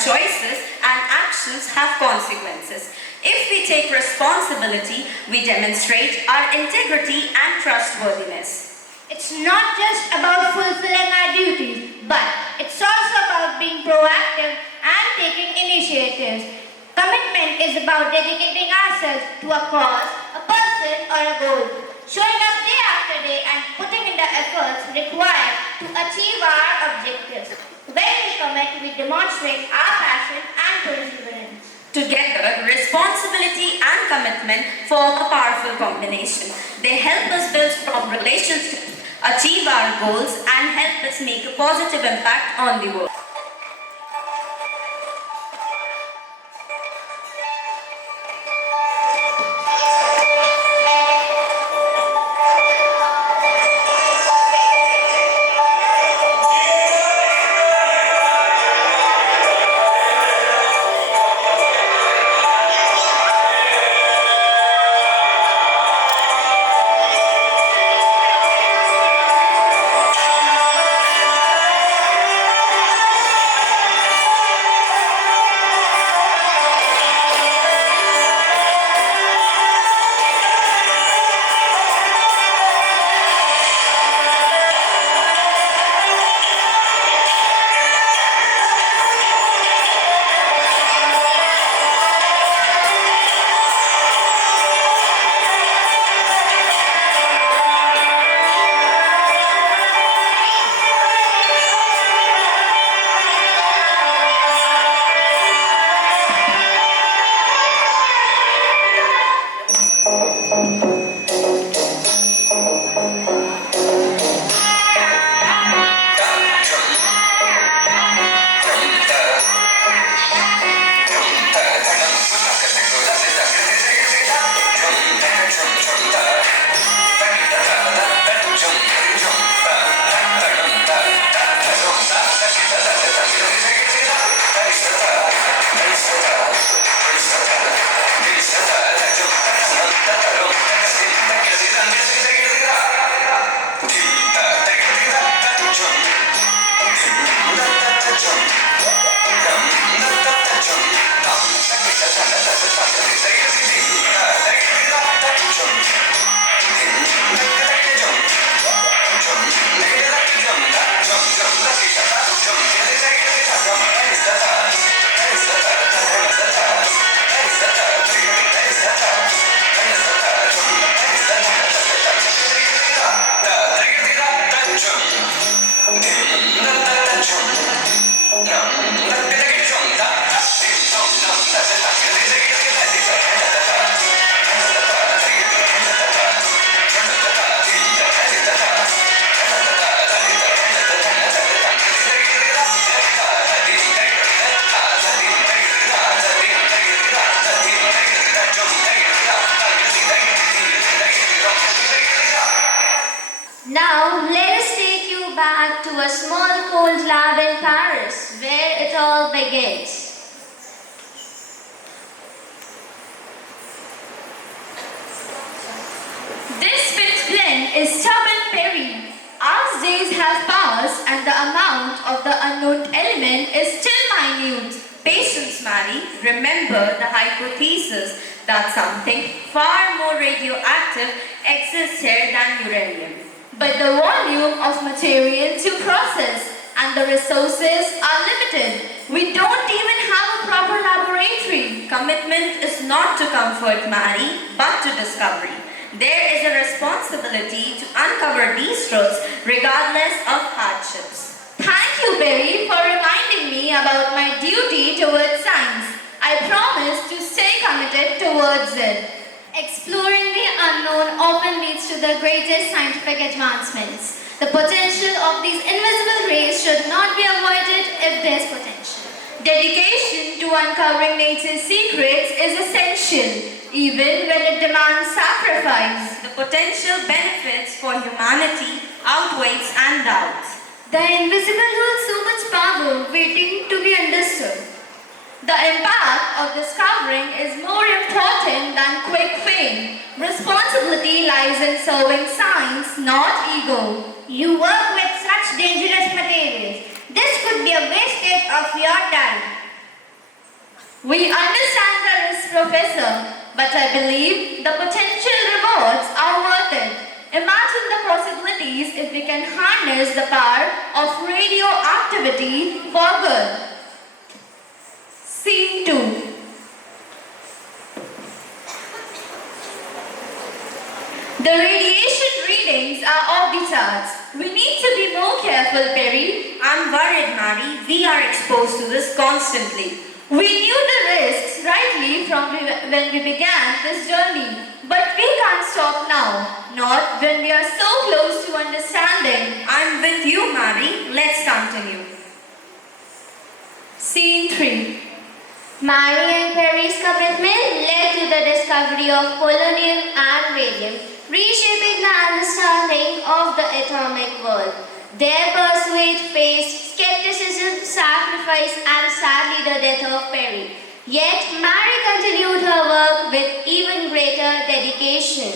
choices and actions have consequences. If we take responsibility, we demonstrate our integrity and trustworthiness. It's not just about fulfilling our duties, but it's also about being proactive and taking initiatives. Commitment is about dedicating ourselves to a cause, a person, or a goal, showing up day after day and putting in the efforts required to achieve our objectives. When we commit, we demonstrate our passion and perseverance. Together, responsibility and commitment form a powerful combination. They help us build strong relationships, achieve our goals, and help us make a positive impact on the world. Now, let us take you back to a small cold lab in Paris, where it all begins. This fifth blend is Stubborn Perry. As days have passed and the amount of the unknown element is still minute. Patience, Mary. Remember the hypothesis that something far more radioactive exists here than uranium. But the volume of material to process and the resources are limited. We don't even have a proper laboratory. Commitment is not to comfort, Mary, but to discovery. There is a responsibility to uncover these truths regardless of hardships. Thank you, Berry, for reminding me about my duty towards science. I promise to stay committed towards it. Exploring the unknown often leads to the greatest scientific advancements. The potential of these invisible rays should not be avoided if there's potential. Dedication to uncovering nature's secrets is essential, even when it demands sacrifice. The potential benefits for humanity outweighs and doubts. The invisible holds so much power waiting to be understood. The impact of discovering is more important than quick fame. Responsibility lies in serving science, not ego. You work with such dangerous materials. This could be a wastage of your time. We understand the risk, Professor, but I believe the potential rewards are worth it. Imagine the possibilities if we can harness the power of radioactivity for good. Scene 2. The radiation readings are off the charts. We need to be more careful, Perry. I'm worried, Mary. We are exposed to this constantly. We knew the risks rightly from when we began this journey, but we can't stop now, not when we are so close to understanding. I'm with you, Mary. Let's continue. Scene 3. Marie and Perry's commitment led to the discovery of polonium and radium, reshaping the understanding of the atomic world. Their pursuit faced skepticism, sacrifice, and sadly the death of Perry. Yet Marie continued her work with even greater dedication.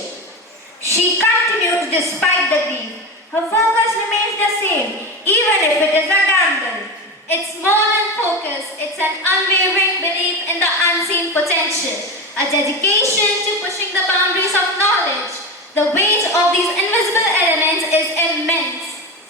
She continues despite the grief. Her focus remains the same, even if it is a gamble. It's more than focus, it's an unwavering belief in the unseen potential, a dedication to pushing the boundaries of knowledge. The weight of these invisible elements is immense.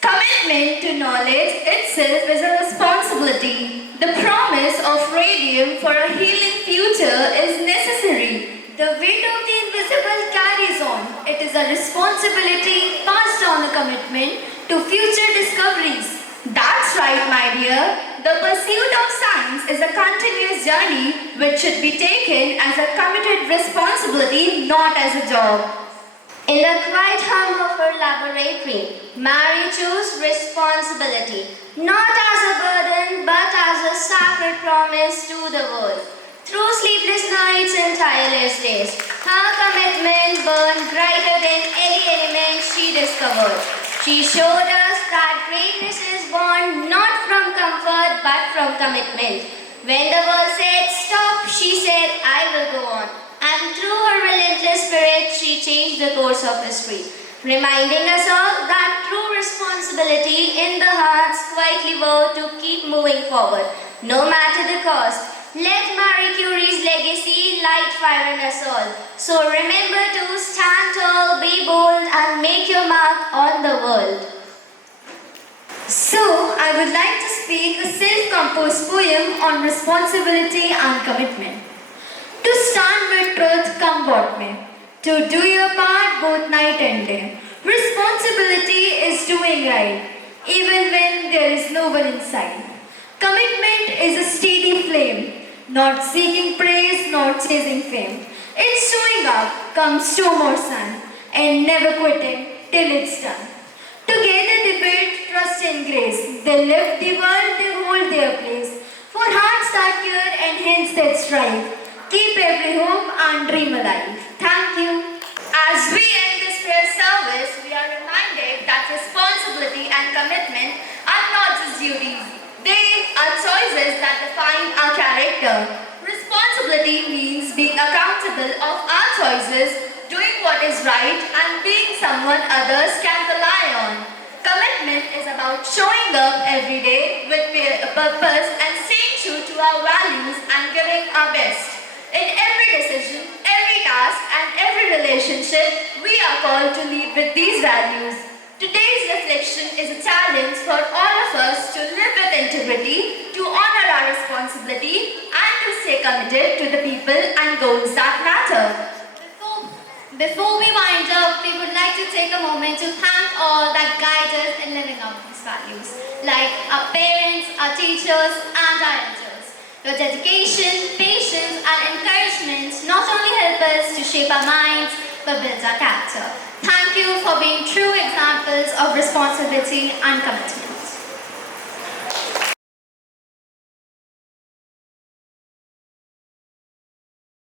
Commitment to knowledge itself is a responsibility. The promise of radium for a healing future is necessary. The weight of the invisible carries on. It is a responsibility passed on a commitment to future discoveries. That's right, my dear. The pursuit of science is a continuous journey which should be taken as a committed responsibility, not as a job. In the quiet hum of her laboratory, Marie chose responsibility, not as a burden but as a sacred promise to the world. Through sleepless nights and tireless days, her commitment burned brighter than any element she discovered. She showed us that greatness is born not from comfort but from commitment. When the world said stop, she said, I will go on. And through her relentless spirit, she changed the course of history, reminding us all that true responsibility in the hearts quietly vow to keep moving forward, no matter the cost. Let Marie Curie's legacy light fire in us all. So remember to stand tall, be bold, and make your mark on the world. So, I would like to speak a self-composed poem on responsibility and commitment. To stand with truth come what may, to do your part both night and day. Responsibility is doing right, even when there is no one inside. Commitment is a steady flame, not seeking praise, not chasing fame. It's showing up, comes two more sun, and never quitting till it's done. Together they build trust and grace. They lift the world, they hold their place. For hearts that care and hands that strive. Keep every hope and dream alive. Thank you. As we end this prayer service, we are reminded that responsibility and commitment are not just duties. They are choices that define our character. Responsibility means being accountable of our choices, doing what is right, and being someone others can rely on. Commitment is about showing up every day with a purpose and staying true to our values and giving our best. In every decision, every task, and every relationship, we are called to lead with these values. Today's reflection is a challenge for all of us to live with integrity, to honor our responsibility, and to stay committed to the people and goals that matter. Before we wind up, we would like to take a moment to thank all that guide us in living up these values, like our parents, our teachers, and our elders. Your dedication, patience, and encouragement not only help us to shape our minds, but build our character. Thank you for being true examples of responsibility and commitment.